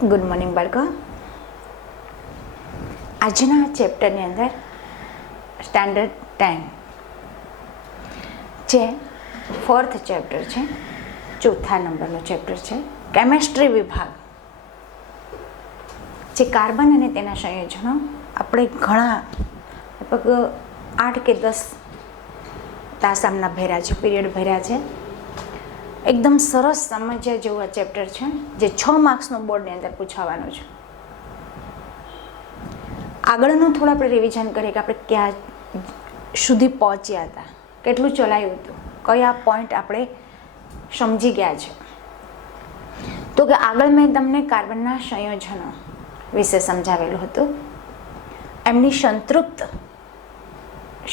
Good morning બાળકો. આજના ચેપ્ટરની અંદર સ્ટાન્ડર્ડ 10 જે 4th ચેપ્ટર છે, ચોથા નંબરનો ચેપ્ટર છે, કેમેસ્ટ્રી વિભાગ. જે કાર્બન અને તેના સંયોજનો આપણે ઘણા લગભગ 8 કે 10 તાસ આમના ભર્યા છે, પીરિયડ ભર્યા છે. એકદમ સરસ સમજ્યા જેવું આ ચેપ્ટર છે, જે 6 માર્ક્સનું બોર્ડની અંદર પૂછાવાનું છે. આગળનું થોડું આપણે રિવિઝન કરીએ કે આપણે ક્યાં સુધી પહોંચ્યા હતા, કેટલું ચલાવ્યું હતું, કયા પોઈન્ટ આપણે સમજી ગયા છે. તો કે આગળ મેં તમને કાર્બનના સંયોજનો વિશે સમજાવેલું હતું, એમની સંતૃપ્ત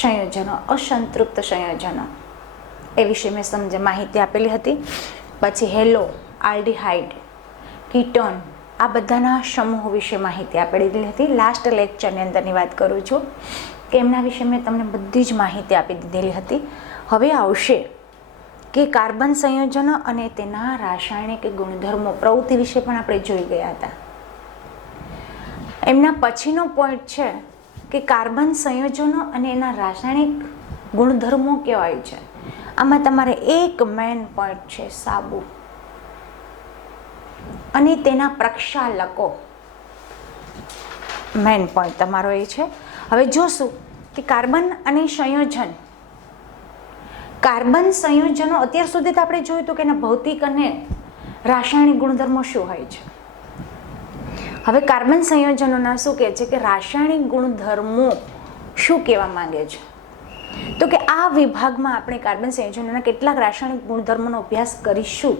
સંયોજનો, અસંતૃપ્ત સંયોજનો એ વિશે મેં માહિતી આપેલી હતી. પછી હેલો, આલ્ડીહાઇડ, કીટોન, આ બધાના સમૂહ વિશે માહિતી આપેલી હતી. લાસ્ટ લેક્ચરની અંદરની વાત કરું છું કે એમના વિશે મેં તમને બધી જ માહિતી આપી દીધેલી હતી. હવે આવશે કે કાર્બન સંયોજનો અને તેના રાસાયણિક ગુણધર્મો, પ્રવૃત્તિ વિશે પણ આપણે જોઈ ગયા હતા. એમના પછીનો પોઈન્ટ છે કે કાર્બન સંયોજનો અને એના રાસાયણિક ગુણધર્મો કેવાય છે. આમાં તમારે એક મેઇન પોઈન્ટ છે સાબુ અને તેના પ્રક્ષાલકો. મેઇન પોઈન્ટ તમારો એ છે. હવે જોશું કે કાર્બન અને સંયોજન, કાર્બન સંયોજનો અત્યાર સુધી તો આપણે જોયું હતું કે એના ભૌતિક અને રાસાયણિક ગુણધર્મો શું હોય છે. હવે કાર્બન સંયોજનોના શું કહે છે કે રાસાયણિક ગુણધર્મો શું કહેવા માંગે છે. તો કે આ વિભાગમાં આપણે કાર્બન સંયોજનોના કેટલાક રાસાયણિક ગુણધર્મોનો અભ્યાસ કરીશું.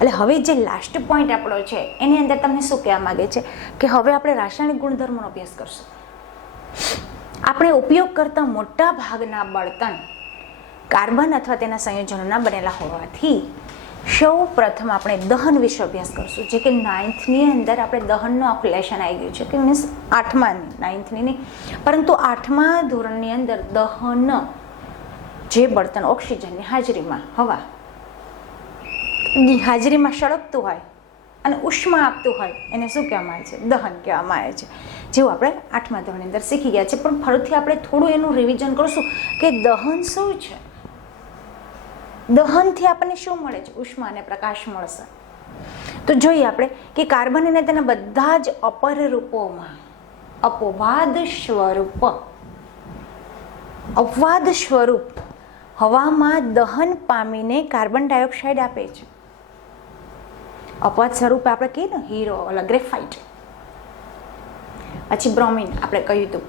એટલે હવે જે લાસ્ટ પોઈન્ટ આપણો છે એની અંદર તમને શું કહેવા માંગે છે કે હવે આપણે રાસાયણિક ગુણધર્મોનો અભ્યાસ કરશું. આપણે ઉપયોગ કરતા મોટા ભાગના બળતણ કાર્બન અથવા તેના સંયોજનોના બનેલા હોવાથી સૌ પ્રથમ આપણે દહન વિશે અભ્યાસ કરશું. જે કે 9thની અંદર આપણે દહનનું આખું લેશન આવી ગયું છે, કે મીન્સ 8મા, 9thની નહીં પરંતુ 8મા ધોરણની અંદર દહન, જે બળતણ ઓક્સિજનની હાજરીમાં, હવાની હાજરીમાં સળગતું હોય અને ઉષ્મા આપતું હોય એને શું કહેવામાં આવે છે? દહન કહેવામાં આવે છે. જેવું આપણે 8મા ધોરણની અંદર શીખી ગયા છે. પણ ફરીથી આપણે થોડું એનું રિવિઝન કરશું કે દહન શું છે. દહનથી આપણને શું મળે છે? ઉષ્મા અને પ્રકાશ મળશે. તો જોઈએ આપણે કે કાર્બન અને તેના બધા જ અપર રૂપોમાં અપવાદ સ્વરૂપ હવામાં દહન પામીને કાર્બન ડાયોક્સાઇડ આપે છે. અપવાદ સ્વરૂપે આપણે કહીએ ને, હીરો, ઓલા ગ્રેફાઇટ, પછી બ્રોમિન આપણે કહ્યું હતું,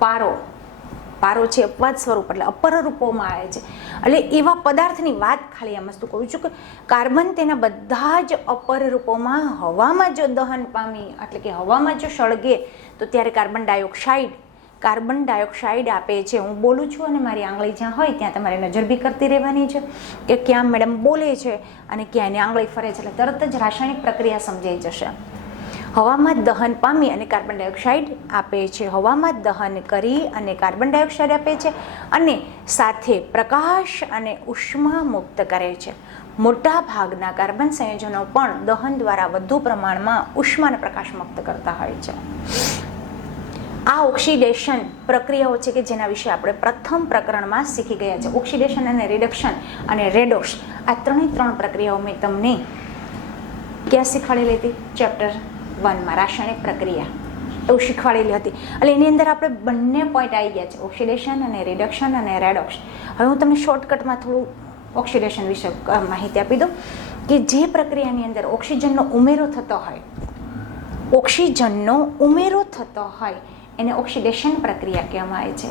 પારો છે અપવાદ સ્વરૂપ, એટલે અપર રૂપોમાં આવે છે. એટલે એવા પદાર્થની વાત ખાલી આમ વસ્તુ કહું છું કે કાર્બન તેના બધા જ અપર રૂપોમાં હવામાં જો દહન પામી, એટલે કે હવામાં જો સળગે તો ત્યારે કાર્બન ડાયોક્સાઇડ આપે છે. હું બોલું છું અને મારી આંગળી જ્યાં હોય ત્યાં તમારે નજર બી કરતી રહેવાની છે કે ક્યાં મેડમ બોલે છે અને ક્યાં એની આંગળી ફરે છે, એટલે તરત જ રાસાયણિક પ્રક્રિયા સમજાઈ જશે. હવામાં દહન પામી અને કાર્બન ડાયોક્સાઇડ આપે છે, હવામાં દહન કરી અને કાર્બન ડાયોક્સાઇડ આપે છે, અને સાથે પ્રકાશ અને ઉષ્મા મુક્ત કરે છે. મોટા ભાગના કાર્બન સંયોજનો પણ દહન દ્વારા વધુ પ્રમાણમાં ઉષ્મા અને પ્રકાશ મુક્ત કરતા હોય છે. આ ઓક્સિડેશન પ્રક્રિયાઓ છે કે જેના વિશે આપણે પ્રથમ પ્રકરણમાં શીખી ગયા છે. ઓક્સિડેશન અને રિડક્શન અને રેડોક્સ, આ ત્રણ પ્રક્રિયાઓ મેં તમને ક્યાં શીખવાડેલી હતી? ચેપ્ટર 1માં રાસાયણિક પ્રક્રિયા એવું શીખવાડેલી હતી. એટલે એની અંદર આપણે બંને પોઈન્ટ આવી ગયા છે, ઓક્સિડેશન અને રિડક્શન અને રેડોક્સ. હવે હું તમને શોર્ટકટમાં થોડું ઓક્સિડેશન વિશે માહિતી આપી દઉં કે જે પ્રક્રિયાની અંદર ઓક્સિજનનો ઉમેરો થતો હોય એને ઓક્સિડેશન પ્રક્રિયા કહેવામાં આવે છે.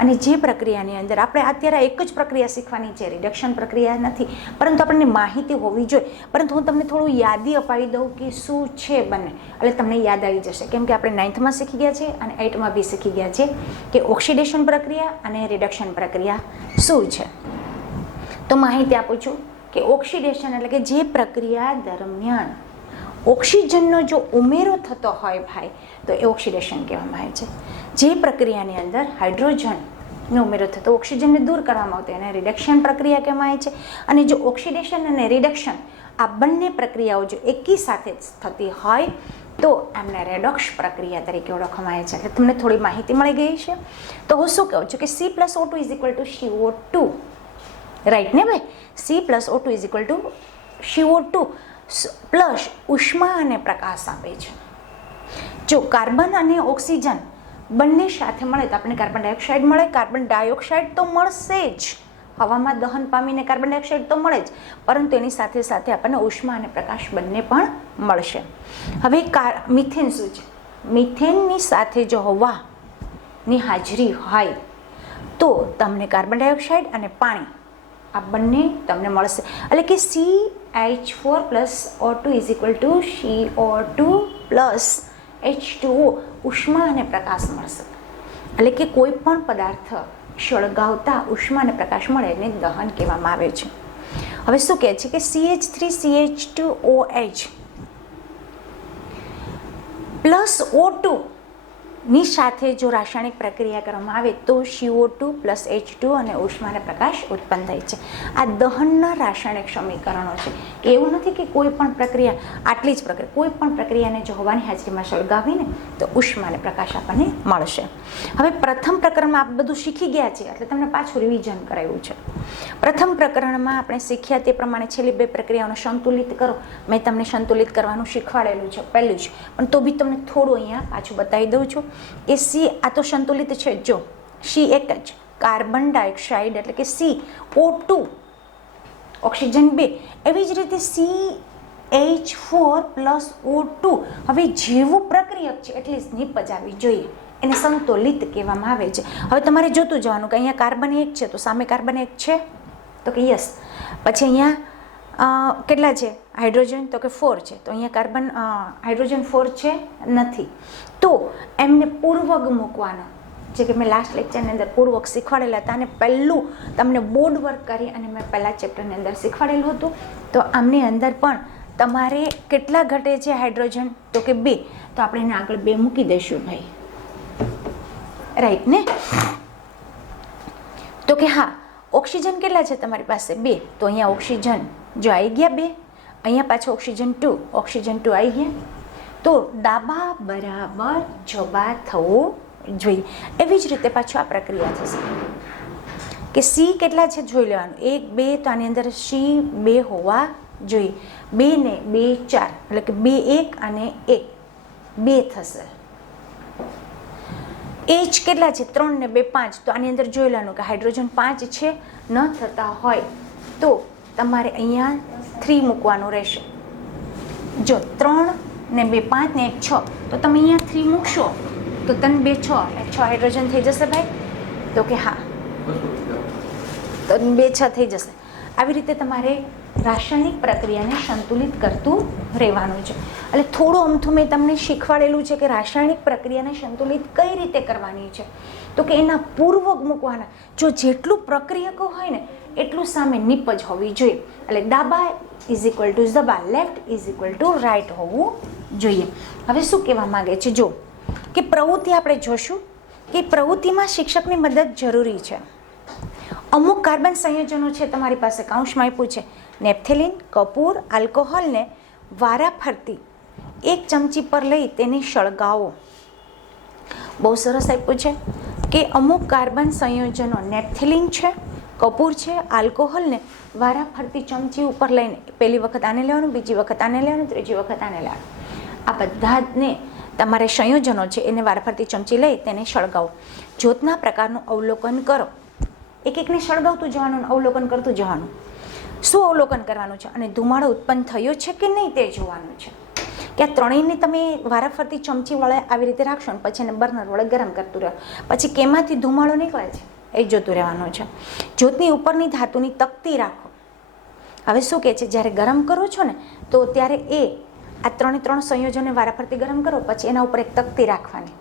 અને જે પ્રક્રિયાની અંદર આપણે અત્યારે એક જ પ્રક્રિયા શીખવાની છે, રિડક્શન પ્રક્રિયા નથી, પરંતુ આપણને માહિતી હોવી જોઈએ. પરંતુ હું તમને થોડું યાદી અપાવી દઉં કે શું છે બંને, એટલે તમને યાદ આવી જશે. કેમ કે આપણે 9thમાં શીખી ગયા છે અને 8માં બી શીખી ગયા છે કે ઓક્સિડેશન પ્રક્રિયા અને રિડક્શન પ્રક્રિયા શું છે. તો માહિતી આપું છું કે ઓક્સિડેશન એટલે કે જે પ્રક્રિયા દરમિયાન ઓક્સિજનનો જો ઉમેરો થતો હોય ભાઈ, તો એ ઓક્સિડેશન કહેવામાં આવે છે. જે પ્રક્રિયાની અંદર હાઇડ્રોજનનો ઉમેરો થતો, ઓક્સિજનને દૂર કરવામાં આવતો એને રિડક્શન પ્રક્રિયા કહેવામાં આવે છે. અને જો ઓક્સિડેશન અને રિડક્શન આ બંને પ્રક્રિયાઓ જો એકી સાથે થતી હોય તો એમને રેડોક્સ પ્રક્રિયા તરીકે ઓળખવામાં આવે છે. એટલે તમને થોડી માહિતી મળી ગઈ છે. તો હું શું કહું છું કે C+O2 is equal two CO2, right ને ભાઈ? C+O2 is equal two CO2 plus ઉષ્મા અને પ્રકાશ આપે છે. જો કાર્બન અને ઓક્સિજન બંને સાથે મળે તો આપણે કાર્બન ડાયોક્સાઇડ મળે. કાર્બન ડાયોક્સાઇડ તો મળશે જ, હવામાં દહન પામીને કાર્બન ડાયોક્સાઇડ તો મળે જ, પરંતુ એની સાથે સાથે આપણને ઉષ્મા અને પ્રકાશ બંને પણ મળશે. હવે મિથેન શું છે? મિથેનની સાથે જો હવાની હાજરી હોય તો તમને કાર્બન ડાયોક્સાઇડ અને પાણી આ બંને તમને મળશે. એટલે કે CH4 plus O2 is equal two CO2 plus H2O ઉષ્મા અને પ્રકાશ મળશે. એટલે કે કોઈ પણ પદાર્થ સળગાવતા ઉષ્મા અને પ્રકાશ મળે એને દહન કહેવામાં આવે છે. હવે શું કહે છે કે CH3CH2OH પ્લસ O2 ની સાથે જો રાસાયણિક પ્રક્રિયા કરવામાં આવે તો CO2 પ્લસ H2 અને ઉષ્મા અને પ્રકાશ ઉત્પન્ન થાય છે. આ દહનના રાસાયણિક સમીકરણો છે. એવું નથી કે કોઈ પણ પ્રક્રિયા, આટલી જ પ્રક્રિયા, કોઈ પણ પ્રક્રિયાને જો હવાની હાજરીમાં સળગાવીને તો ઉષ્મા અને પ્રકાશ આપણને મળશે. હવે પ્રથમ પ્રકરણમાં આપણે બધું શીખી ગયા છે એટલે તમને પાછું રિવિઝન કરાવ્યું છે. પ્રથમ પ્રકરણમાં આપણે શીખ્યા તે પ્રમાણે છેલ્લી બે પ્રક્રિયાઓને સંતુલિત કરો. મેં તમને સંતુલિત કરવાનું શીખવાડેલું છે પહેલું જ, પણ તો બી તમને થોડું અહીંયા પાછું બતાવી દઉં છું. એ સી આ તો સંતુલિત છે. જો સી એક જ, કાર્બન ડાયોક્સાઇડ એટલે કે CO2, ઓક્સિજન 2, એવી જ રીતે CH4 પ્લસ O2. હવે જેવું પ્રક્રિયક છે એટલી જ નીપજ આવવી જોઈએ, એને સંતુલિત કહેવામાં આવે છે. હવે તમારે જોતું જવાનું કે અહીંયા કાર્બન 1 છે તો સામે કાર્બન 1 છે તો કે યસ. પછી અહીંયા કેટલા છે હાઇડ્રોજન તો કે 4 છે, તો અહીંયા કાર્બન હાઇડ્રોજન 4 છે નથી. તો એમને પૂર્વક મૂકવાનો, જે કે મેં લાસ્ટ લેક્ચરની અંદર પૂર્વક શીખવાડેલા હતા અને પહેલું તમને બોર્ડ વર્ક કરી અને મેં પહેલા ચેપ્ટરની અંદર શીખવાડેલું હતું. તો આમની અંદર પણ તમારે કેટલા ઘટે છે હાઇડ્રોજન તો કે 2, તો આપણે એને આગળ 2 મૂકી દઈશું ભાઈ, રાઈટ ને? તો કે હા, ઓક્સિજન કેટલા છે તમારી પાસે? 2, તો અહીંયા ઓક્સિજન જો આવી ગયા 2, અહીંયા પાછું ઓક્સિજન 2 આવી ગયા. તો ડાબા બરાબર જબા થવું જોઈએ. એવી જ રીતે પાછું આ પ્રક્રિયા થશે કે સી કેટલા છે જોઈ લેવાનું, 1 2, તો આની અંદર C2 હોવા જોઈએ. 2 ને 2 4, એટલે કે 2 1 અને 1 2 થશે. H કેટલા છે? 3 ને 2 5, તો આની અંદર જોઈ લેવાનું કે હાઇડ્રોજન 5 છે. ન થતા હોય તો તમારે અહીંયા 3 મૂકવાનું રહેશે. જો 3 ને 2 5 ને 1 6, તો તમે અહીંયા 3 મૂકશો તો 3 2 6 એટલે 6 હાઇડ્રોજન થઈ જશે ભાઈ. તો કે હા, તો 2 6 થઈ જશે. આવી રીતે તમારે રાસાયણિક પ્રક્રિયાને સંતુલિત કરતું રહેવાનું છે. એટલે થોડું અમથું મેં તમને શીખવાડેલું છે કે રાસાયણિક પ્રક્રિયાને સંતુલિત કઈ રીતે કરવાની છે. તો કે એના પૂર્વક મૂકવાના. જો જેટલું પ્રક્રિયકો હોય ને એટલું સામે નીપજ હોવી જોઈએ. એટલે ડાબા ઇઝ ઇક્વલ ટુ જબા, left is equal to right હોવું જોઈએ. હવે શું કહેવા માંગે છે? જો કે પ્રવૃત્તિ આપણે જોશું કે પ્રવૃત્તિમાં શિક્ષકની મદદ જરૂરી છે. અમુક કાર્બન સંયોજનો છે તમારી પાસે કાઉન્સમાં આપ્યું છે. નેપ્થેલિન, કપૂર, આલ્કોહોલને વારાફરતી 1 ચમચી પર લઈ તેને સળગાવો. બહુ સરસ આપ્યું છે કે અમુક કાર્બન સંયોજનો નેપ્થેલિન છે, કપૂર છે, આલ્કોહોલને વારાફરતી ચમચી ઉપર લઈને પહેલી વખત આને લેવાનું, બીજી વખત આને લેવાનું, ત્રીજી વખત આને લેવાનું. આ બધાને તમારે સંયોજનો છે એને વારાફરતી ચમચી લઈ તેને સળગાવો. જ્યોતના પ્રકારનું અવલોકન કરો. એક એકને સળગાવતું જવાનું, અવલોકન કરતું જવાનું. શું અવલોકન કરવાનું છે? અને ધુમાડો ઉત્પન્ન થયો છે કે નહીં તે જોવાનું છે. કે આ ત્રણેયને તમે વારાફરતી ચમચી વડે આવી રીતે રાખશો ને પછી એને બર્નર વડે ગરમ કરતું રહો, પછી કેમાંથી ધુમાડો નીકળે છે એ જોતું રહેવાનું છે. જ્યોતની ઉપરની ધાતુની તકતી રાખો. હવે શું કહે છે? જ્યારે ગરમ કરો છો ને તો ત્યારે આ 3 સંયોજનને વારાફરતી ગરમ કરો, પછી એના ઉપર એક તકતી રાખવાની.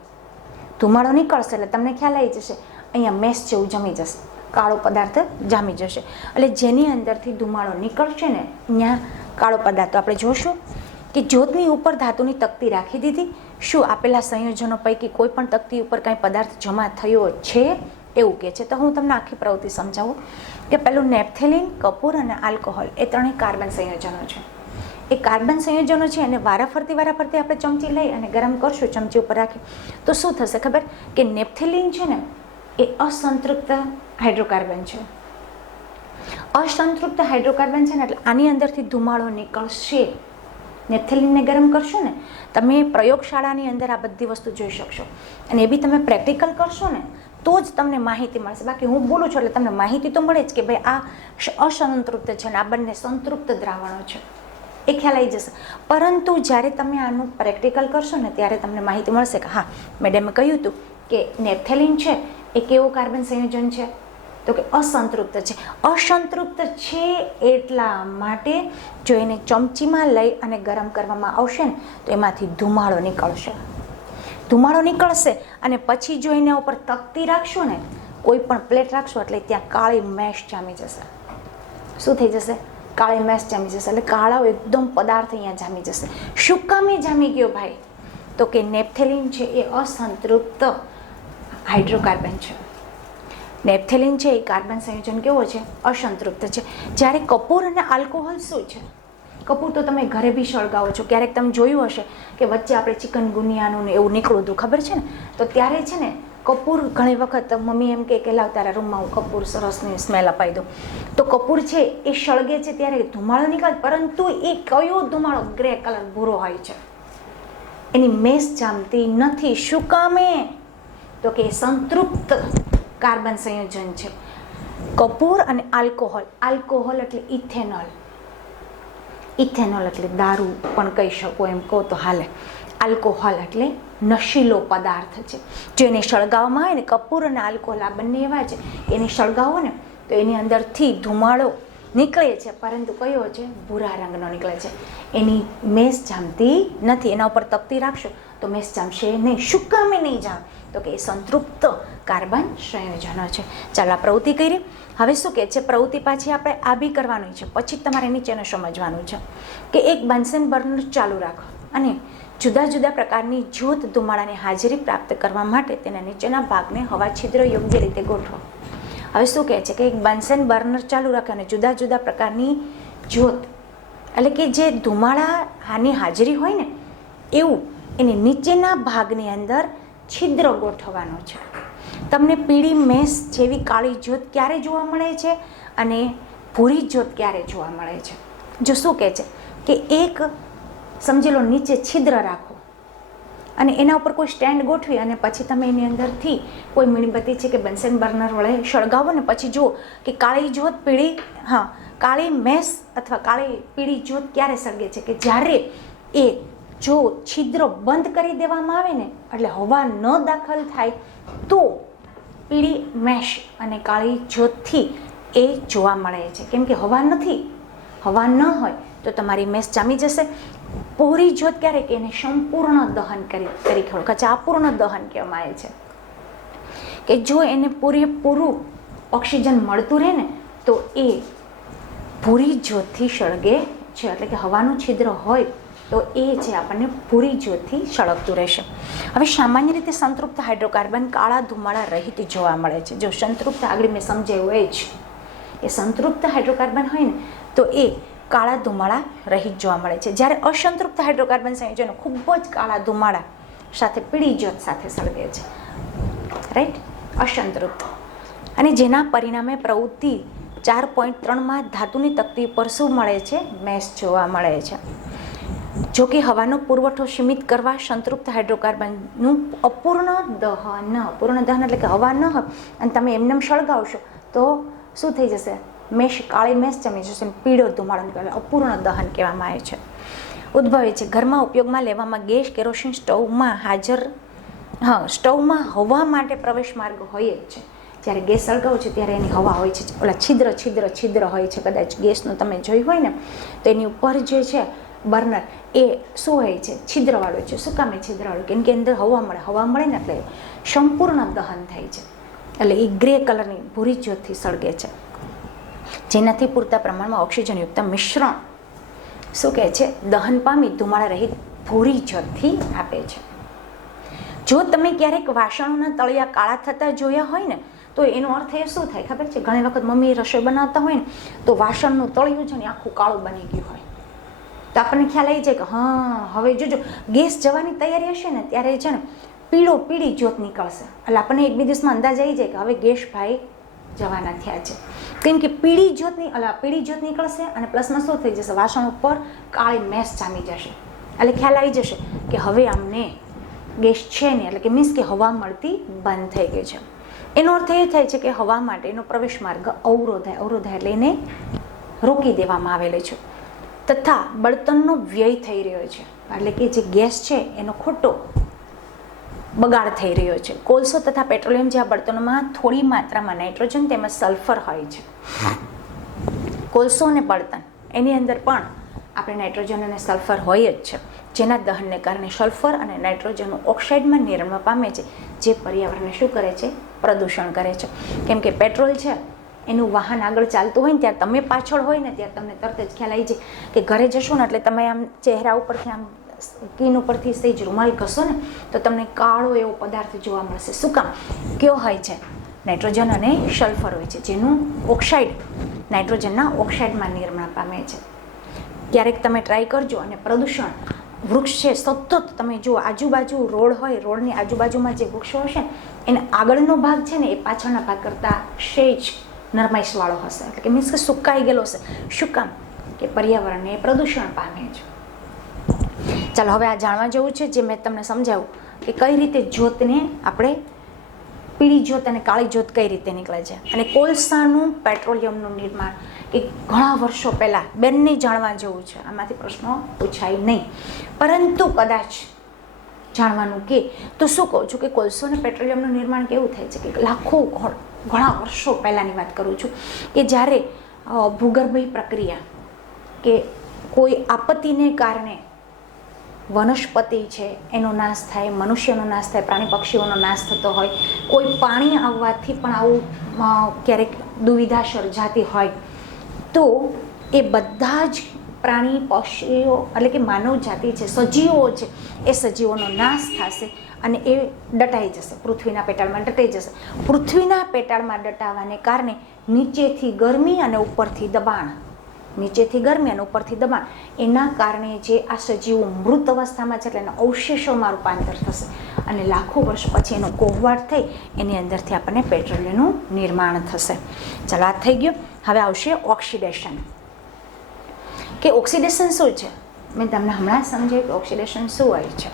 ધુમાડો નીકળશે એટલે તમને ખ્યાલ આવી જશે અહીંયા મેશ જેવું જમી જશે, કાળો પદાર્થ જામી જશે. એટલે જેની અંદરથી ધુમાડો નીકળશે ને અહીંયા કાળો પદાર્થ, આપણે જોશું કે જ્યોતની ઉપર ધાતુની તકતી રાખી દીધી. શું આપેલા સંયોજનો પૈકી કોઈ પણ તકતી ઉપર કાંઈ પદાર્થ જમા થયો છે એવું કહે છે. તો હું તમને આખી પ્રવૃત્તિ સમજાવું કે પેલું નેપ્થેલિન, કપૂર અને આલ્કોહોલ એ ત્રણેય કાર્બન સંયોજનો છે. એ કાર્બન સંયોજનો છે એને વારાફરતી આપણે ચમચી લઈ અને ગરમ કરશું, ચમચી ઉપર રાખી, તો શું થશે ખબર? કે નેપ્થેલિન છે ને એ અસંતૃપ્ત હાઇડ્રોકાર્બન છે. અસંતૃપ્ત હાઇડ્રોકાર્બન છે ને એટલે આની અંદરથી ધુમાડો નીકળશે. નેપ્થેલિનને ગરમ કરશો ને, તમે પ્રયોગશાળાની અંદર આ બધી વસ્તુ જોઈ શકશો અને એ બી તમે પ્રેક્ટિકલ કરશો ને તો જ તમને માહિતી મળશે. બાકી હું બોલું છું એટલે તમને માહિતી તો મળે જ કે ભાઈ આ અસંતૃપ્ત છે ને આ બંને સંતૃપ્ત દ્રાવણો છે, એ ખ્યાલ આવી જશે. પરંતુ જ્યારે તમે આનું પ્રેક્ટિકલ કરશો ને ત્યારે તમને માહિતી મળશે કે હા, મેડમે કહ્યું હતું કે નેપ્થેલિન છે એ કેવું કાર્બન સંયોજન છે, તો કે અસંતૃપ્ત છે. અસંતૃપ્ત છે એટલા માટે જો એને ચમચીમાં લઈ અને ગરમ કરવામાં આવશે ને તો એમાંથી ધુમાડો નીકળશે. ધુમાડો નીકળશે અને પછી જો એના ઉપર તકતી રાખશો ને, કોઈ પણ પ્લેટ રાખશો એટલે ત્યાં કાળી મેશ જામી જશે. શું થઈ જશે? કાળી મેશ જામી જશે. એટલે કાળો એકદમ પદાર્થ અહીંયા જામી જશે. શું કામે જામી ગયો ભાઈ? તો કે નેપ્થેલિન છે એ અસંતૃપ્ત હાઇડ્રોકાર્બન છે. નેપ્થેલિન છે એ કાર્બન સંયોજન કેવો છે? અસંતૃપ્ત છે. જ્યારે કપૂર અને આલ્કોહોલ શું છે? કપૂર તો તમે ઘરે બી સળગાવો છો. ક્યારેક તમે જોયું હશે કે વચ્ચે આપણે ચિકનગુનિયાનું ને એવું નીકળ્યું હતું, ખબર છે ને? તો ત્યારે છે ને કપૂર ઘણી વખત મમ્મી એમ કે લાવ તારા રૂમમાં હું કપૂર સરસની સ્મેલ અપાઈ દઉં. તો કપૂર છે એ સળગે છે ત્યારે ધુમાડો નીકળે, પરંતુ એ કયો ધુમાડો? ગ્રે કલર, ભૂરો હોય છે. એની મેસ જામતી નથી. શું કામે? તો કે સંતૃપ્ત કાર્બન સંયોજન છે. કપૂર અને આલ્કોહોલ. આલ્કોહોલ એટલે ઇથેનોલ. ઇથેનોલ એટલે દારૂ પણ કહી શકો, એમ કહો તો હાલે. આલ્કોહોલ એટલે નશીલો પદાર્થ છે. જો એને સળગાવવામાં આવે ને, કપૂર અને આલ્કોહોલ આ બંને એવા છે, એને સળગાવો ને તો એની અંદરથી ધુમાડો નીકળે છે, પરંતુ કયો છે? ભૂરા રંગનો નીકળે છે. એની મેસ જામતી નથી. એના ઉપર તકતી રાખશો તો મેસ જામશે નહીં. શું કામે નહીં જામ? તો કે એ સંતૃપ્ત કાર્બન સંયોજનો છે. ચાલો, આ પ્રવૃત્તિ કરી. હવે શું કહે છે? પ્રવૃત્તિ પાછી આપણે આ બી કરવાની છે, પછી તમારે નીચેનું સમજવાનું છે કે એક બન્સેન બર્નર ચાલુ રાખો અને જુદા જુદા પ્રકારની જ્યોત ધુમાડાની હાજરી પ્રાપ્ત કરવા માટે તેના નીચેના ભાગને હવા છિદ્ર યોગ્ય રીતે ગોઠવો. હવે શું કહે છે કે એક બન્સેન બર્નર ચાલુ રાખે અને જુદા જુદા પ્રકારની જ્યોત એટલે કે જે ધુમાડાની હાજરી હોય ને એવું એની નીચેના ભાગની અંદર છિદ્ર ગોઠવવાનો છે. તમને પીળી મેસ જેવી કાળી જ્યોત ક્યારે જોવા મળે છે અને ભૂરી જ્યોત ક્યારે જોવા મળે છે? જો શું કહે છે કે એક સમજી લો નીચે છિદ્ર રાખો અને એના ઉપર કોઈ સ્ટેન્ડ ગોઠવી અને પછી તમે એની અંદરથી કોઈ મીણબત્તી છે કે બન્સેન બર્નર વડે સળગાવો ને પછી જુઓ કે કાળી જ્યોત પીળી, કાળી મેસ અથવા કાળી પીળી જ્યોત ક્યારે સળગે છે? કે જ્યારે એ જો છિદ્ર બંધ કરી દેવામાં આવે ને, એટલે હવા ન દાખલ થાય તો પીળી મેશ અને કાળી જ્યોતથી એ જોવા મળે છે. કેમ કે હવા નથી, હવા ન હોય તો તમારી મેસ જામી જશે. પૂરી જ્યોત ક્યારે? કે એને સંપૂર્ણ દહન કરી ખોળ, અપૂર્ણ દહન કહેવામાં આવે છે કે જો એને પૂરેપૂરું ઓક્સિજન મળતું રહે ને તો એ ભૂરી જ્યોતથી સળગે છે. એટલે કે હવાનું છિદ્ર હોય તો એ છે આપણને ભૂરી જ્યોતથી સળગતું રહેશે. હવે સામાન્ય રીતે સંતૃપ્ત હાઇડ્રોકાર્બન કાળા ધુમાડા રહિત જોવા મળે છે. જો સંતૃપ્ત આગળ મેં સમજાવ્યું એ જ, એ સંતૃપ્ત હાઇડ્રોકાર્બન હોય ને તો એ કાળા ધુમાડા રહિત જોવા મળે છે. જ્યારે અસંતૃપ્ત હાઇડ્રોકાર્બન સંયોજનો ખૂબ જ કાળા ધુમાડા સાથે પીળી જ્યોત સાથે સળગે છે. રાઈટ? અસંતૃપ્ત. અને જેના પરિણામે પ્રવૃત્તિ 4.3માં ધાતુની તકતી પર શું મળે છે? મેસ જોવા મળે છે. જો કે હવાનો પુરવઠો સીમિત કરવા સંતૃપ્ત હાઇડ્રોકાર્બનનું અપૂર્ણ દહન એટલે કે હવા ન હોય અને તમે એમને સળગાવશો તો શું થઈ જશે? મેશ, કાળી મેશ જમી જશે અને પીળો ધુમાડો નીકળે. અપૂર્ણ દહન કહેવામાં આવે છે. ઉદ્ભવે છે ઘરમાં ઉપયોગમાં લેવામાં ગેસ, કેરોસીન સ્ટવમાં સ્ટવમાં હવા માટે પ્રવેશ માર્ગ હોય જ છે. જ્યારે ગેસ સળગાવો છે ત્યારે એની હવા હોય છે, ઓલા છિદ્ર હોય છે. કદાચ ગેસનું તમે જોયું હોય ને તો એની ઉપર જે છે બર્નર એ શું હોય છે? છિદ્રવાળું છે. શું કામે છિદ્રવાળું? કેમ કે અંદર હવા મળે ને એટલે સંપૂર્ણ દહન થાય છે. એટલે એ ગ્રે કલરની ભૂરી જ્યોતથી સળગે છે, જેનાથી પૂરતા પ્રમાણમાં ઓક્સિજનયુક્ત મિશ્રણ શું કહે છે? દહન પામી ધુમાડા રહિત ભૂરી જ્યોતથી આપે છે. જો તમે ક્યારેક વાસણોના તળિયા કાળા થતા જોયા હોય ને તો એનો અર્થ એ શું થાય ખબર છે? ઘણી વખત મમ્મી રસોઈ બનાવતા હોય ને તો વાસણનું તળિયું છે ને આખું કાળું બની ગયું હોય. તો આપણને ખ્યાલ આવી જાય કે હા હવે જોજો ગેસ જવાની તૈયારી હશે ને ત્યારે છે ને પીળી જ્યોત નીકળશે, એટલે આપણને એક બે દિવસમાં અંદાજ આવી જાય કે હવે ગેસ ભાઈ જવાના થયા છે. કેમ કે પીળી જ્યોત નીકળશે અને પ્લસમાં શું થઈ જશે, વાસણ ઉપર કાળી મેસ જામી જશે, એટલે ખ્યાલ આવી જશે કે હવે અમને ગેસ છે ને, એટલે કે મીન્સ કે હવા મળતી બંધ થઈ ગઈ છે. એનો અર્થ એ થાય છે કે હવા માટેનો પ્રવેશ માર્ગ અવરોધાય એટલે એને રોકી દેવામાં આવેલો છે, તથા બળતણનો વ્યય થઈ રહ્યો છે, એટલે કે જે ગેસ છે એનો ખોટો બગાડ થઈ રહ્યો છે. કોલસો તથા પેટ્રોલિયમ જેવા બળતણોમાં થોડી માત્રામાં નાઇટ્રોજન તેમજ સલ્ફર હોય છે. કોલસો અને બળતણ એની અંદર પણ આપણે નાઇટ્રોજન અને સલ્ફર હોય જ છે, જેના દહનને કારણે સલ્ફર અને નાઇટ્રોજનનું ઓક્સાઇડમાં નિર્માણ પામે છે, જે પર્યાવરણને શું કરે છે, પ્રદૂષણ કરે છે. કેમ કે પેટ્રોલ છે એનું વાહન આગળ ચાલતું હોય ને ત્યારે તમે પાછળ હોય ને ત્યારે તમને તરત જ ખ્યાલ આવી જાય કે ઘરે જશો ને એટલે તમે આમ ચહેરા ઉપરથી આમ સ્કિન ઉપરથી સહેજ રૂમાલ ઘસો ને તો તમને કાળો એવો પદાર્થ જોવા મળશે. શું કામ? કયો હોય છે? નાઇટ્રોજન અને સલ્ફર હોય છે, જેનું ઓક્સાઇડ નાઇટ્રોજનના ઓક્સાઇડમાં નિર્માણ પામે છે. ક્યારેક તમે ટ્રાય કરજો. અને પ્રદૂષણ વૃક્ષ છે સતત તમે જુઓ, આજુબાજુ રોડ હોય, રોડની આજુબાજુમાં જે વૃક્ષો હશે એને આગળનો ભાગ છે ને એ પાછળના ભાગ કરતાં સહેજ નરમાઈશવાળો હશે, એટલે કે મીન્સ કે સુકાઈ ગયેલો હશે. શું કામ? કે પર્યાવરણને પ્રદૂષણ પામે છે. ચાલો હવે આ જાણવા જેવું છે, જે મેં તમને સમજાવ્યું કે કઈ રીતે જ્યોતને આપણે પીળી જ્યોત અને કાળી જ્યોત કઈ રીતે નીકળે છે. અને કોલસાનું પેટ્રોલિયમનું નિર્માણ એ ઘણા વર્ષો પહેલાં બંને જાણવા જેવું છે, આમાંથી પ્રશ્નો પૂછાય નહીં. પરંતુ કદાચ જાણવાનું કે તો શું કહું છું કે કોલસો અને પેટ્રોલિયમનું નિર્માણ કેવું થાય છે કે ઘણા વર્ષો પહેલાંની વાત કરું છું કે જ્યારે ભૂગર્ભી પ્રક્રિયા કે કોઈ આપત્તિને કારણે વનસ્પતિ છે એનો નાશ થાય, મનુષ્યનો નાશ થાય, પ્રાણી પક્ષીઓનો નાશ થતો હોય, કોઈ પાણી આવવાથી પણ આવું ક્યારેક દુવિધા સર્જાતી હોય તો એ બધા જ પ્રાણી પક્ષીઓ એટલે કે માનવ જાતિ છે, સજીવો છે, એ સજીવોનો નાશ થશે અને એ દટાઈ જશે, પૃથ્વીના પેટાળમાં દટાઈ જશે. પૃથ્વીના પેટાળમાં દટાવાને કારણે નીચેથી ગરમી અને ઉપરથી દબાણ, એના કારણે જે આ સજીવો મૃત અવસ્થામાં છે એટલે એના અવશેષોમાં રૂપાંતર થશે અને લાખો વર્ષ પછી એનો કોહવાટ થઈ એની અંદરથી આપણને પેટ્રોલિયમનું નિર્માણ થશે. ચાલો આ થઈ ગયું. હવે આવશે ઓક્સિડેશન. કે ઓક્સિડેશન શું છે? મેં તમને હમણાં સમજાવ્યું કે ઓક્સિડેશન શું હોય છે.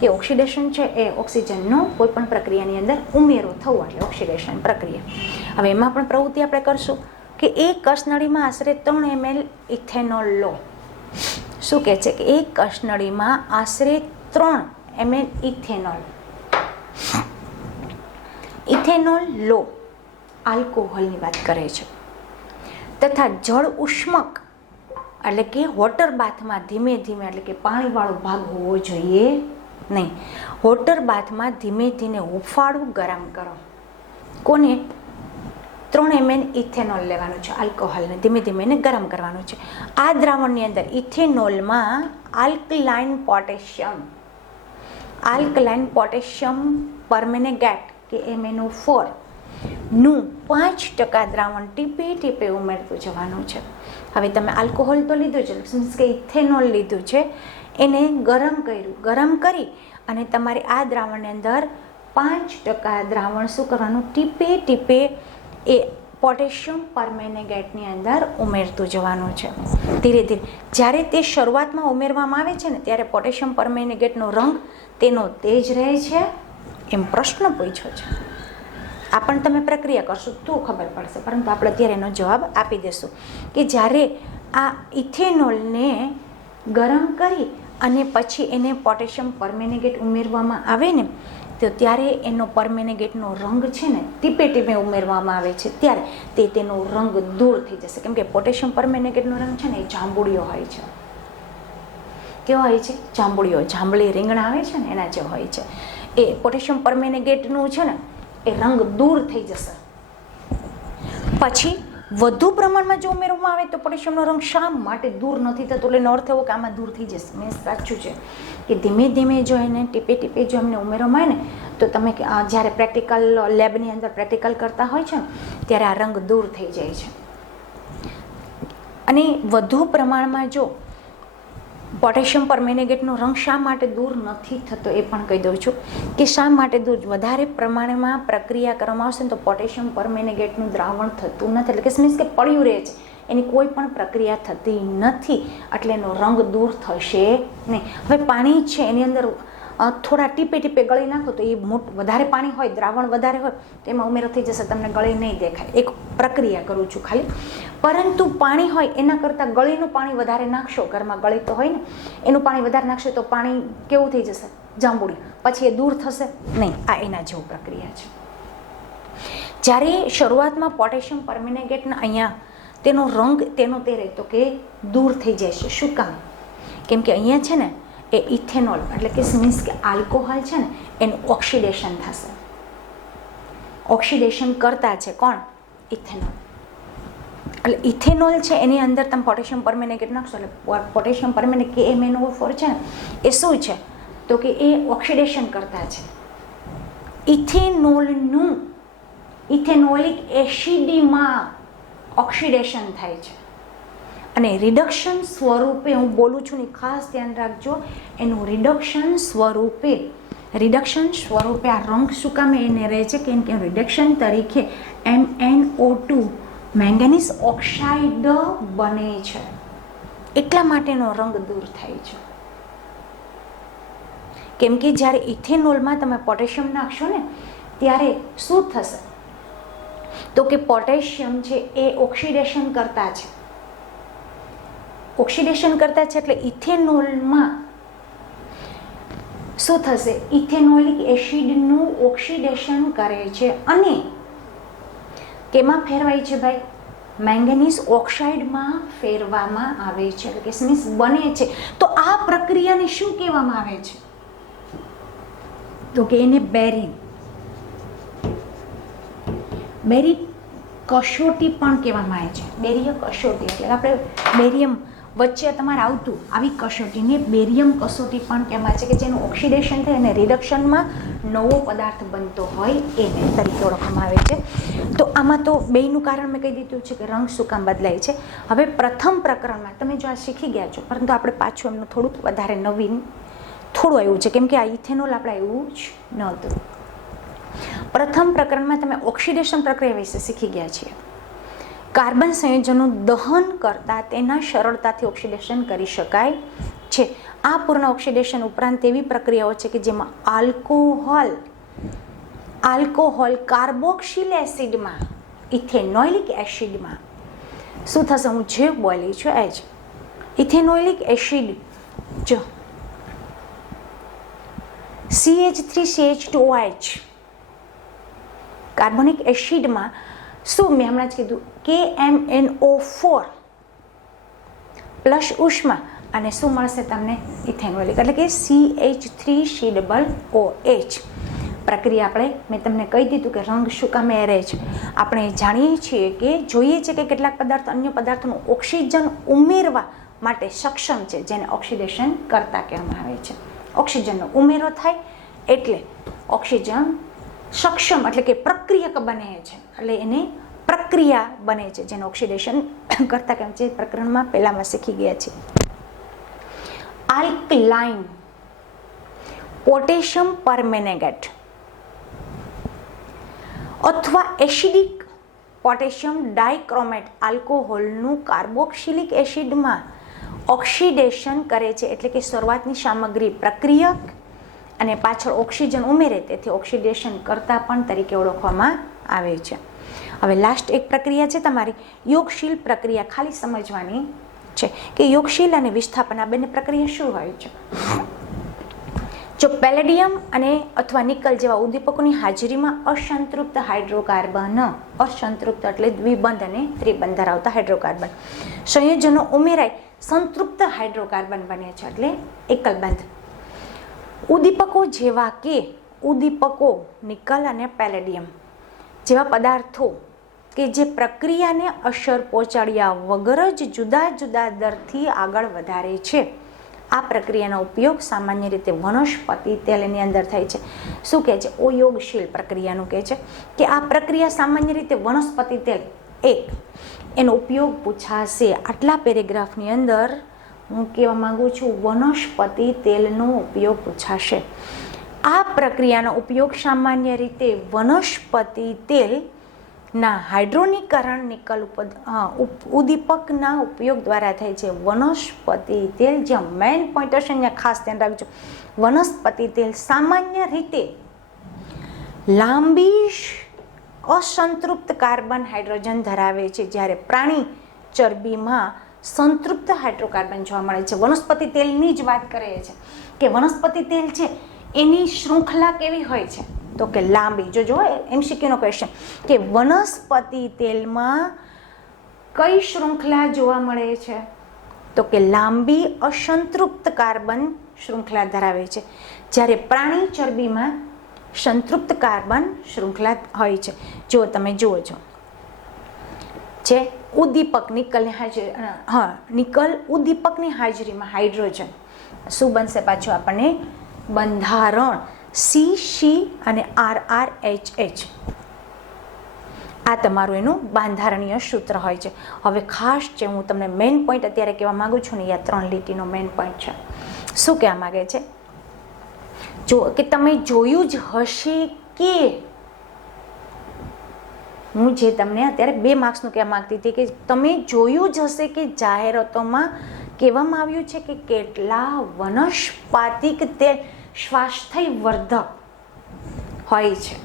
કે ઓક્સિડેશન છે એ ઓક્સિજનનો કોઈ પણ પ્રક્રિયાની અંદર ઉમેરો થવો એટલે ઓક્સિડેશન પ્રક્રિયા. હવે એમાં પણ પ્રવૃત્તિ આપણે કરશું કે એક કસનળીમાં આશરે 3 ml ઇથેનોલ લો. શું કહે છે કે એક કસનળીમાં આશરે 3 ml ઇથેનોલ લો, આલ્કોહોલની વાત કરે છે. તથા જળ ઉષ્મક એટલે કે વોટર બાથમાં ધીમે ધીમે એટલે કે પાણીવાળો ભાગ હોવો જોઈએ નહીં. વોટર બાથમાં ધીમે ધીમે હુંફાળું ગરમ કરો. કોને? 3 ml ઇથેનોલ લેવાનું છે, આલ્કોહોલને ધીમે ધીમે એને ગરમ કરવાનું છે. આ દ્રાવણની અંદર ઇથેનોલમાં આલ્કલાઇન પોટેશિયમ પરમેનેગેટ કે MnO4 નું 5% દ્રાવણ ટીપે ટીપે ઉમેરતું જવાનું છે. હવે તમે આલ્કોહોલ તો લીધું છે, મીન્સ કે ઇથેનોલ લીધું છે, એને ગરમ કરી અને તમારે આ દ્રાવણની અંદર 5% દ્રાવણ શું કરવાનું? ટીપે ટીપે એ પોટેશિયમ પરમેનેગેટની અંદર ઉમેરતું જવાનું છે. ધીરે ધીરે જ્યારે તે શરૂઆતમાં ઉમેરવામાં આવે છે ને ત્યારે પોટેશિયમ પરમેનેગેટનો રંગ તેનો તેજ રહે છે એમ પ્રશ્ન પૂછ્યો છે. આ પણ તમે પ્રક્રિયા કરશો તો ખબર પડશે, પરંતુ આપણે અત્યારે એનો જવાબ આપી દઈશું કે જ્યારે આ ઇથેનોલને ગરમ કરી અને પછી એને પોટેશિયમ પરમેનેગેટ ઉમેરવામાં આવે ને તો ત્યારે એનો પરમેનેગેટનો રંગ છે ને ટીપે ટીપે ઉમેરવામાં આવે છે ત્યારે તેનો રંગ દૂર થઈ જશે. કેમ કે પોટેશિયમ પરમેનેગેટનો રંગ છે ને એ જાંબુડિયો હોય છે. કેવો હોય છે? જાંબુડિયો. જાંબલી રીંગણા આવે છે ને એના જે હોય છે એ પોટેશિયમ પરમેનેગેટનું છે ને એ રંગ દૂર થઈ જશે. પછી વધુ પ્રમાણમાં જો ઉમેરવામાં આવે તો પોટેશિયમનો રંગ શા માટે દૂર નથી થતો? એટલે એનો અર્થ એવો કે આમાં દૂર થઈ જશે. મેં સાચું છે કે ધીમે ધીમે જો એને ટીપે ટીપે જો એમને ઉમેરવામાં આવે ને તો તમે જ્યારે પ્રેક્ટિકલ લેબની અંદર પ્રેક્ટિકલ કરતા હોય છે ને ત્યારે આ રંગ દૂર થઈ જાય છે. અને વધુ પ્રમાણમાં જો પોટેશિયમ પરમેનેગેટનો રંગ શા માટે દૂર નથી થતો એ પણ કહી દઉં છું કે શા માટે દૂર વધારે પ્રમાણમાં પ્રક્રિયા કરવામાં આવશે ને તો પોટેશિયમ પરમેનેગેટનું દ્રાવણ થતું નથી, એટલે કે મીન્સ કે પડ્યું રહે છે, એની કોઈ પણ પ્રક્રિયા થતી નથી, એટલે એનો રંગ દૂર થશે નહીં. હવે પાણી છે એની અંદર થોડા ટીપે ટીપે ગળી નાખો તો એ વધારે પાણી હોય, દ્રાવણ વધારે હોય તો એમાં ઉમેરો થઈ જશે, તમને ગળી નહીં દેખાય. એક પ્રક્રિયા કરું છું ખાલી. પરંતુ પાણી હોય એના કરતાં ગળીનું પાણી વધારે નાખશો, ઘરમાં ગળી તો હોય ને, એનું પાણી વધારે નાખશો તો પાણી કેવું થઈ જશે? જાંબુડી. પછી એ દૂર થશે નહીં. આ એના જેવું પ્રક્રિયા છે. જ્યારે શરૂઆતમાં પોટેશિયમ પરમેનેગેટના અહીંયા તેનો રંગ તેનો તે રહેતો કે દૂર થઈ જાય છે. શું કામ? કેમ કે અહીંયા છે ને એ ઇથેનોલ એટલે કે મીન્સ કે આલ્કોહોલ છે ને એનું ઓક્સિડેશન થશે. ઓક્સિડેશન કરતા છે કોણ? ઇથેનોલ. એટલે ઇથેનોલ છે એની અંદર તમે પોટેશિયમ પરમેનેગેટ નાખશો એટલે પોટેશિયમ પરમેનેગેટ KMnO4 છે ને એ શું છે તો કે એ ઓક્સિડેશન કરતા છે. ઇથેનોલનું ઇથેનોલિક એસિડમાં ઓક્સિડેશન થાય છે અને રિડક્શન સ્વરૂપે, હું બોલું છું ને ખાસ ધ્યાન રાખજો, એનું રિડક્શન સ્વરૂપે આ રંગ શું કામે એને રહે છે કે રિડક્શન તરીકે MnO2 મેંગેનીઝ ઓક્સાઇડ બને છે, એટલા માટેનો રંગ દૂર થાય છે. કેમ કે જ્યારે ઇથેનોલમાં તમે પોટેશિયમ નાખશો ને ત્યારે શું થશે તો કે પોટેશિયમ છે એ ઓક્સિડેશન કરતા છે. ઓક્સિડેશન કરતા છે એટલે ઇથેનોલમાં શું થશે? ઇથેનોલિક એસિડનું ઓક્સિડેશન કરે છે અને કેમાં ફેરવાય છે ભાઈ? મેંગેનીઝ ઓક્સાઇડમાં ફેરવામાં આવે છે, એટલે કે મીન્સ બને છે. તો આ પ્રક્રિયાને શું કહેવામાં આવે છે તો કે એને બેરિંગ કસોટી પણ કહેવામાં આવે છે. બેરિયમ કસોટી એટલે આપણે બેરિયમ વચ્ચે તમારે આવતું આવી કસોટીને બેરિયમ કસોટી પણ કહેવાય છે કે જેનું ઓક્સિડેશન થાય અને રિડક્શનમાં નવો પદાર્થ બનતો હોય એને તરીકે ઓળખવામાં આવે છે. તો આમાં તો બેયનું કારણ મેં કહી દીધું છે કે રંગ શું કામ બદલાય છે. હવે પ્રથમ પ્રકરણમાં તમે જો આ શીખી ગયા છો, પરંતુ આપણે પાછું એમનું થોડુંક વધારે નવીન થોડું આવ્યું છે કેમ કે આ ઇથેનોલ આપણે આવ્યું જ નહોતું. પ્રથમ પ્રકરણમાં તમે ઓક્સિડેશન પ્રક્રિયા વિશે શીખી ગયા છીએ. કાર્બન સંયોજનનું દહન કરતાં તેના સરળતાથી ઓક્સિડેશન કરી શકાય છે. આ પૂર્ણ ઓક્સિડેશન ઉપરાંત એવી પ્રક્રિયાઓ છે કે જેમાં આલ્કોહોલ કાર્બોક્સિલ એસિડમાં ઇથેનોઇલિક એસિડમાં શું થશે? હું જે બોલી છું એ જ ઇથેનોઇલિક એસિડ જો CH3CH2OH કાર્બોનિક એસિડમાં શું મેં હમણાં જ કીધું KMnO4 પ્લસ ઉષ્મા અને શું મળશે તમને? ઇથેનોલિક એટલે કે CH3COOH પ્રક્રિયા મેં તમને કહી દીધું કે રંગ શું કામે રહે છે. આપણે જાણીએ છીએ કે જોઈએ છે કે કેટલાક પદાર્થ અન્ય પદાર્થનું ઓક્સિજન ઉમેરવા માટે સક્ષમ છે જેને ઓક્સિડેશન કરતા કહેવામાં આવે છે. ઓક્સિજનનો ઉમેરો થાય એટલે ઓક્સિજન સક્ષમ એટલે કે પ્રક્રિયક બને છે, એટલે એને પ્રક્રિયા બને છે જેને ઓક્સિડેશન કરતા કેમ છે પ્રકરણમાં પહેલામાં શીખી ગયા છે. આલ્કલાઇન પોટેશિયમ પરમેનેગેટ અથવા એસિડિક પોટેશિયમ ડાયક્રોમેટ આલ્કોહોલનું કાર્બોક્સિલિક એસિડમાં ઓક્સિડેશન કરે છે, એટલે કે શરૂઆતની સામગ્રી પ્રક્રિયક અને પાછળ ઓક્સિજન ઉમેરે તેથી ઓક્સિડેશન કરતા પણ તરીકે ઓળખવામાં આવે છે. હવે લાસ્ટ એક પ્રક્રિયા છે તમારી યોગશીલ પ્રક્રિયા. ખાલી સમજવાની છે કે યોગશીલ અને વિસ્થાપન આ બંને પ્રક્રિયા શું હોય છે. જો પેલેડિયમ અને અથવા નિકલ જેવા ઉદ્દીપકોની હાજરીમાં અસંતૃપ્ત હાઇડ્રોકાર્બન, અસંતૃપ્ત એટલે દ્વિબંધ અને ત્રિબંધ ધરાવતા હાઇડ્રોકાર્બન સંયોજનો ઉમેરાય સંતૃપ્ત હાઇડ્રોકાર્બન બને છે એટલે એકલ બંધ. ઉદ્દીપકો જેવા કે નિકલ અને પેલેડિયમ જેવા પદાર્થો કે જે પ્રક્રિયાને અસર પહોંચાડ્યા વગર જ જુદા જુદા દરથી આગળ વધારે છે. આ પ્રક્રિયાનો ઉપયોગ સામાન્ય રીતે વનસ્પતિ તેલની અંદર થાય છે. શું કહે છે? અયોગશીલ પ્રક્રિયાનું કહે છે કે આ પ્રક્રિયા સામાન્ય રીતે વનસ્પતિ તેલ એનો ઉપયોગ પૂછાશે. આટલા પેરેગ્રાફની અંદર હું કહેવા માંગુ છું વનસ્પતિ તેલનો ઉપયોગ પૂછાશે. આ પ્રક્રિયાનો ઉપયોગ સામાન્ય રીતે વનસ્પતિ તેલના હાઇડ્રોનીકરણ નિકલ ઉદ્દીપકના ઉપયોગ દ્વારા થાય છે. વનસ્પતિ તેલ, જ્યાં મેઇન પોઈન્ટ હશે ત્યાં ખાસ ધ્યાન રાખજો. વનસ્પતિ તેલ સામાન્ય રીતે લાંબી અસંતૃપ્ત કાર્બન હાઇડ્રોજન ધરાવે છે, જ્યારે પ્રાણી ચરબીમાં સંતૃપ્ત હાઇડ્રોકાર્બન જોવા મળે છે. વનસ્પતિ તેલની જ વાત કરીએ છીએ કે વનસ્પતિ તેલ છે એની શૃંખલા કેવી હોય છે, તો કે લાંબી. જો MCQ નો ક્વેશ્ચન કે વનસ્પતિ તેલમાં કઈ શૃંખલા જોવા મળે છે, તો કે લાંબી અસંતૃપ્ત કાર્બન શૃંખલા ધરાવે છે, જ્યારે પ્રાણી ચરબીમાં સંતૃપ્ત કાર્બન શૃંખલા હોય છે. જો તમે જુઓ છો છે ઉદ્દીપક નિકલ ઉદ્દીપકની હાજરીમાં હાઇડ્રોજન શું બનશે પાછું આપણને બંધારણ CC અને RRHH. આ તમારું એનું બંધારણીય સૂત્ર હોય છે. હવે ખાસ જે હું તમને મેઇન પોઈન્ટ અત્યારે કહેવા માંગુ છું ને, આ 3 લીટીનો મેઇન પોઈન્ટ છે. શું કહેવા માંગે છે, જો કે તમે જોયું જ હશે કે હું જે તમને અત્યારે 2 માર્ક્સનું કહેવા માંગતી હતી કે તમે જોયું જ હશે કે જાહેરાતોમાં કહેવામાં આવ્યું છે કે કેટલા વનસ્પતિક તેલ સ્વાસ્થ્યવર્ધક હોય છે.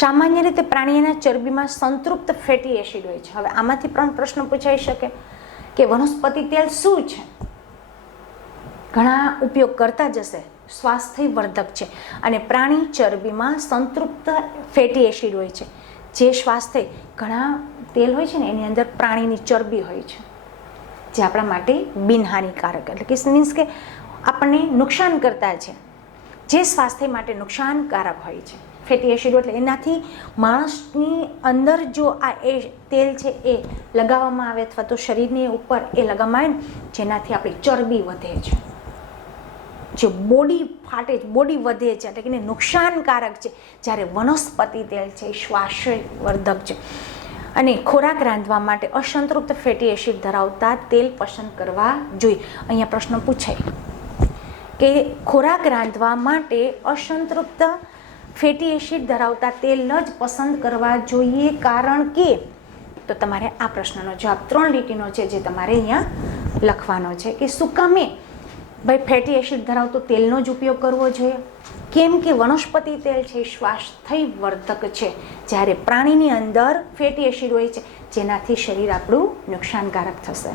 સામાન્ય રીતે પ્રાણીના ચરબીમાં સંતૃપ્ત ફેટી એસિડ હોય છે. હવે આમાંથી પણ પ્રશ્ન પૂછાઈ શકે કે વનસ્પતિ તેલ શું છે? ઘણા ઉપયોગ કરતા જશે, સ્વાસ્થ્યવર્ધક છે અને પ્રાણી ચરબીમાં સંતૃપ્ત ફેટી એસિડ હોય છે. જે સ્વાસ્થ્ય ઘણા તેલ હોય છે ને એની અંદર પ્રાણીની ચરબી હોય છે, જે આપણા માટે બિનહાનિકારક એટલે કે મીન્સ કે આપણને નુકસાન કરતા છે, જે સ્વાસ્થ્ય માટે નુકસાનકારક હોય છે. ફેટી એસિડ એટલે એનાથી માણસની અંદર જો આ તેલ છે એ લગાવવામાં આવે અથવા તો શરીરની ઉપર એ લગાવવામાં આવે ને, જેનાથી આપણી ચરબી વધે છે, જે બોડી ફાટે છે, બોડી વધે છે, એટલે કે એને નુકસાનકારક છે. જ્યારે વનસ્પતિ તેલ છે એ સ્વાસ્થ્યવર્ધક છે અને ખોરાક રાંધવા માટે અસંતૃપ્ત ફેટી એસિડ ધરાવતા તેલ પસંદ કરવા જોઈએ. અહીંયા પ્રશ્ન પૂછાય કે ખોરાક રાંધવા માટે અસંતૃપ્ત ફેટી એસિડ ધરાવતા તેલ જ પસંદ કરવા જોઈએ, કારણ કે તો તમારે આ પ્રશ્નનો જવાબ 3 લીટીનો છે જે તમારે અહીંયા લખવાનો છે કે શું કામે ભાઈ ફેટી એસિડ ધરાવતો તેલનો જ ઉપયોગ કરવો જોઈએ? કેમ કે વનસ્પતિ તેલ છે સ્વાસ્થ્યવર્ધક છે, જ્યારે પ્રાણીની અંદર ફેટી એસિડ હોય છે જેનાથી શરીર આપણું નુકસાનકારક થશે.